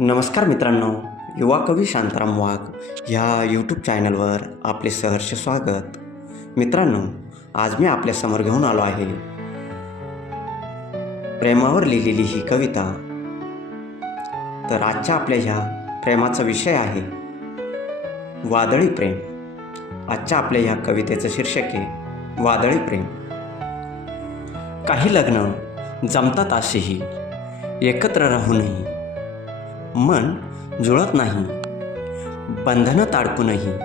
नमस्कार मित्रांनो युवा कवी शांताराम वाघ ह्या यूट्यूब चॅनलवर आपले सहर्ष स्वागत. मित्रांनो आज मी आपल्यासमोर घेऊन आलो आहे. प्रेमावर लिहिलेली ही कविता. तर आजच्या आपल्या ह्या प्रेमाचा विषय आहे वादळी प्रेम. आजच्या आपल्या ह्या कवितेचं शीर्षक आहे वादळी प्रेम. काही लग्न जमतात असेही एकत्र राहूनही मन जुळत नाही. बंधनं ताडकूनही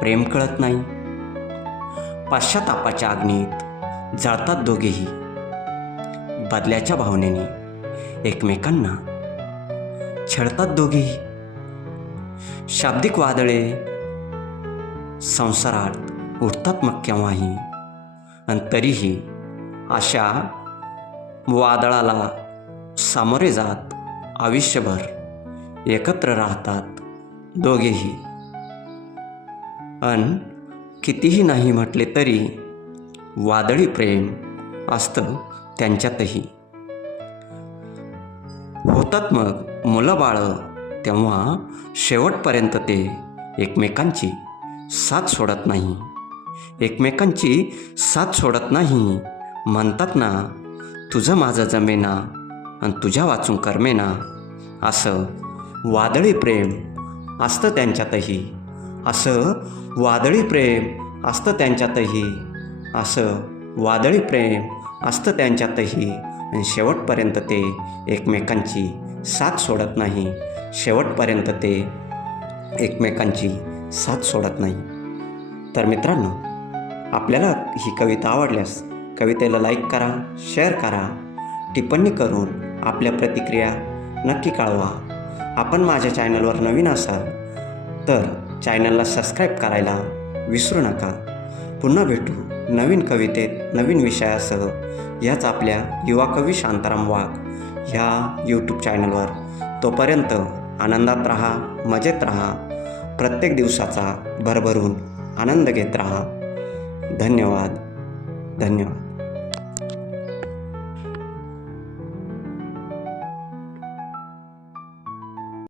प्रेम कळत नाही. पाश्चातापाच्या अग्नीत जळतात दोघेही. बदल्याच्या भावनेने एकमेकांना छळतात दोघेही. शाब्दिक वादळे संसारात उठतात मग केव्हाही. आणि तरीही अशा वादळाला सामोरे जात आयुष्यभर एकत्र राहतात दोघेही. अन कितीही नाही म्हटले तरी वादळी प्रेम असतं त्यांच्यातही. होतात मग मुलं बाळं तेव्हा शेवटपर्यंत ते एकमेकांची साथ सोडत नाही. एकमेकांची साथ सोडत नाही. म्हणतात ना तुझं माझं जमेना आणि तुझ्या वाचून करमेना असं वादळी प्रेम असतं त्यांच्यातही. असं वादळी प्रेम असतं त्यांच्यातही. असं वादळी प्रेम असतं त्यांच्यातही. आणि शेवटपर्यंत ते एकमेकांची साथ सोडत नाही. शेवटपर्यंत ते एकमेकांची साथ सोडत नाही. तर मित्रांनो आपल्याला ही कविता आवडल्यास कवितेला लाईक करा शेअर करा. टिप्पणी करून आपल्या प्रतिक्रिया नक्की कळवा. आपण माझ्या चॅनलवर नवीन असाल तर चॅनलला सबस्क्राईब करायला विसरू नका. पुन्हा भेटू नवीन कवितेत नवीन विषयासह याच आपल्या युवा कवी शांताराम वाघ ह्या यूट्यूब चॅनलवर. तोपर्यंत आनंदात राहा मजेत राहा प्रत्येक दिवसाचा भरभरून आनंद घेत राहा. धन्यवाद धन्यवाद.